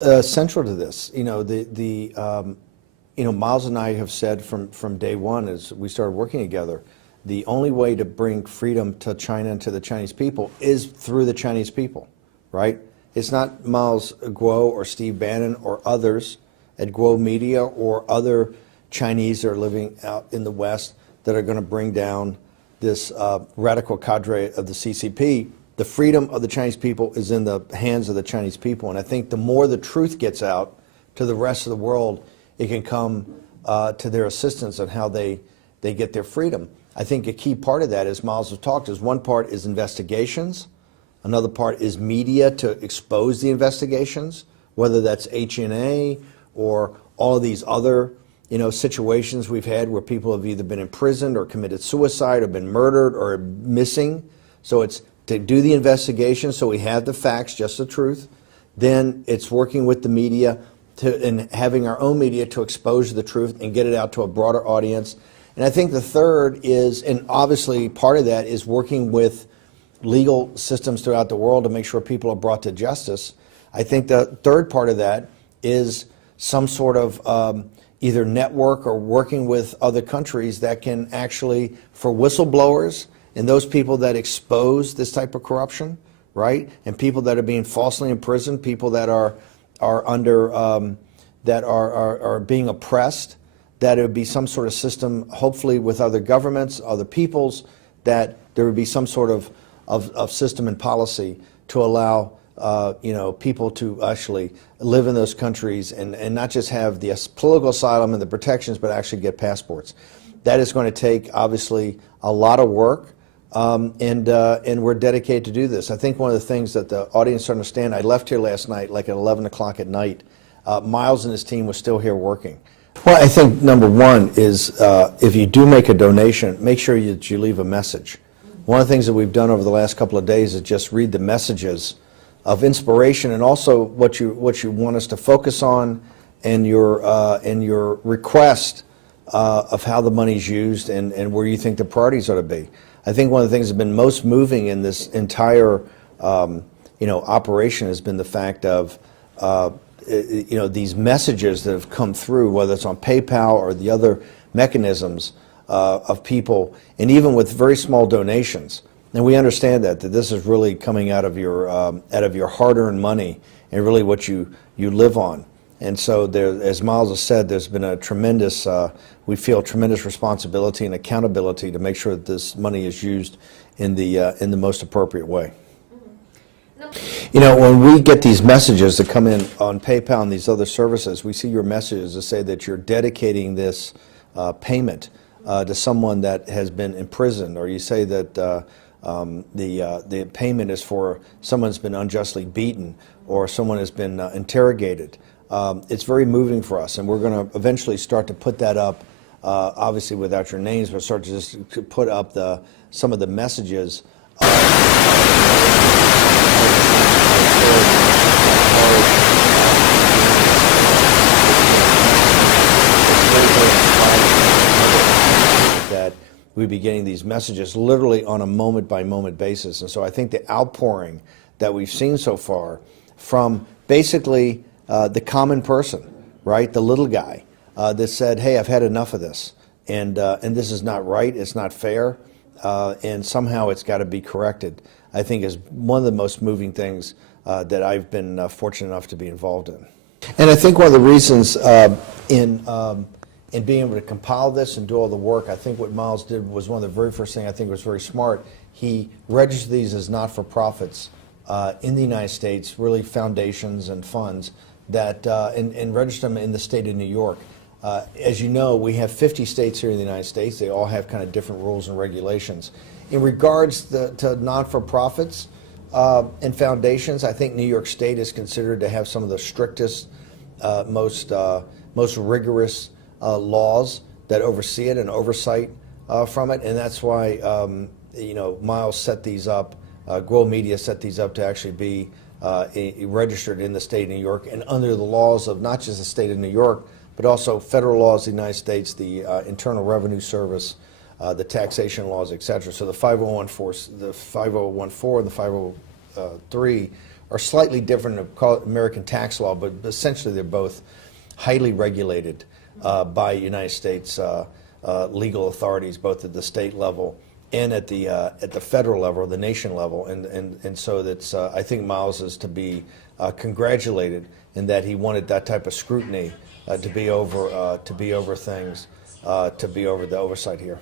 Central to this. Miles and I have said from day one as we started working together, the only way to bring freedom to China and to the Chinese people is through the Chinese people, right? It's not Miles Guo or Steve Bannon or others at Guo Media or other Chinese that are living out in the West that are going to bring down this radical cadre of the CCP. The freedom of the Chinese people is in the hands of the Chinese people. And I think the more the truth gets out to the rest of the world, it can come to their assistance on how they get their freedom. I think a key part of that, as Miles has talked, is one part is investigations. Another part is media to expose the investigations, whether that's HNA or all of these other situations we've had where people have either been imprisoned or committed suicide or been murdered or missing. So it's to do the investigation so we have the facts, just the truth. Then it's working with the media and having our own media to expose the truth and get it out to a broader audience. And I think the third is, and obviously part of that is working with legal systems throughout the world to make sure people are brought to justice. I think the third part of that is some sort of either network or working with other countries that can actually, for whistleblowers and those people that expose this type of corruption, right, and people that are being falsely imprisoned, people that are under that are being oppressed, that it would be some sort of system, hopefully with other governments, other peoples, that there would be some sort of system and policy to allow people to actually live in those countries and not just have the political asylum and the protections, but actually get passports. That is going to take, obviously, a lot of work, and we're dedicated to do this. I think one of the things that the audience understand, I left here last night, like at 11 o'clock at night. Miles and his team was still here working. Well, I think number one is if you do make a donation, make sure that you leave a message. One of the things that we've done over the last couple of days is just read the messages of inspiration and also what you want us to focus on and your request of how the money's used and where you think the priorities ought to be. I think one of the things that's been most moving in this entire operation has been the fact of these messages that have come through, whether it's on PayPal or the other mechanisms of people, and even with very small donations. And we understand that this is really coming out of your hard-earned money and really what you live on. And so there, as Miles has said, there's been a tremendous, we feel tremendous responsibility and accountability to make sure that this money is used in the most appropriate way. When we get these messages that come in on PayPal and these other services, we see your messages that say that you're dedicating this payment to someone that has been imprisoned, or you say that the payment is for someone who's been unjustly beaten or someone has been interrogated. It's very moving for us, and we're going to eventually start to put that up, obviously without your names, but start to just put up some of the messages. That we'd be getting these messages literally on a moment-by-moment basis. And so I think the outpouring that we've seen so far from basically the common person, right, the little guy that said, hey, I've had enough of this, and this is not right, it's not fair, and somehow it's got to be corrected, I think is one of the most moving things that I've been fortunate enough to be involved in. And I think one of the reasons in being able to compile this and do all the work, I think what Miles did was one of the very first things I think was very smart. He registered these as not-for-profits in the United States, really foundations and funds, that and registered them in the state of New York. As you know, we have 50 states here in the United States. They all have kind of different rules and regulations. In regards to not-for-profits and foundations, I think New York State is considered to have some of the strictest, most rigorous laws that oversee it and oversight from it, and that's why Miles set these up. Guo Media set these up to actually be registered in the state of New York and under the laws of not just the state of New York, but also federal laws of the United States, the Internal Revenue Service, the taxation laws, etc. So the 5014, and the 503 are slightly different of American tax law, but essentially they're both highly regulated by United States legal authorities, both at the state level and at the federal level, the nation level, and so that's I think Miles is to be congratulated in that he wanted that type of scrutiny to be over things, to be over the oversight here.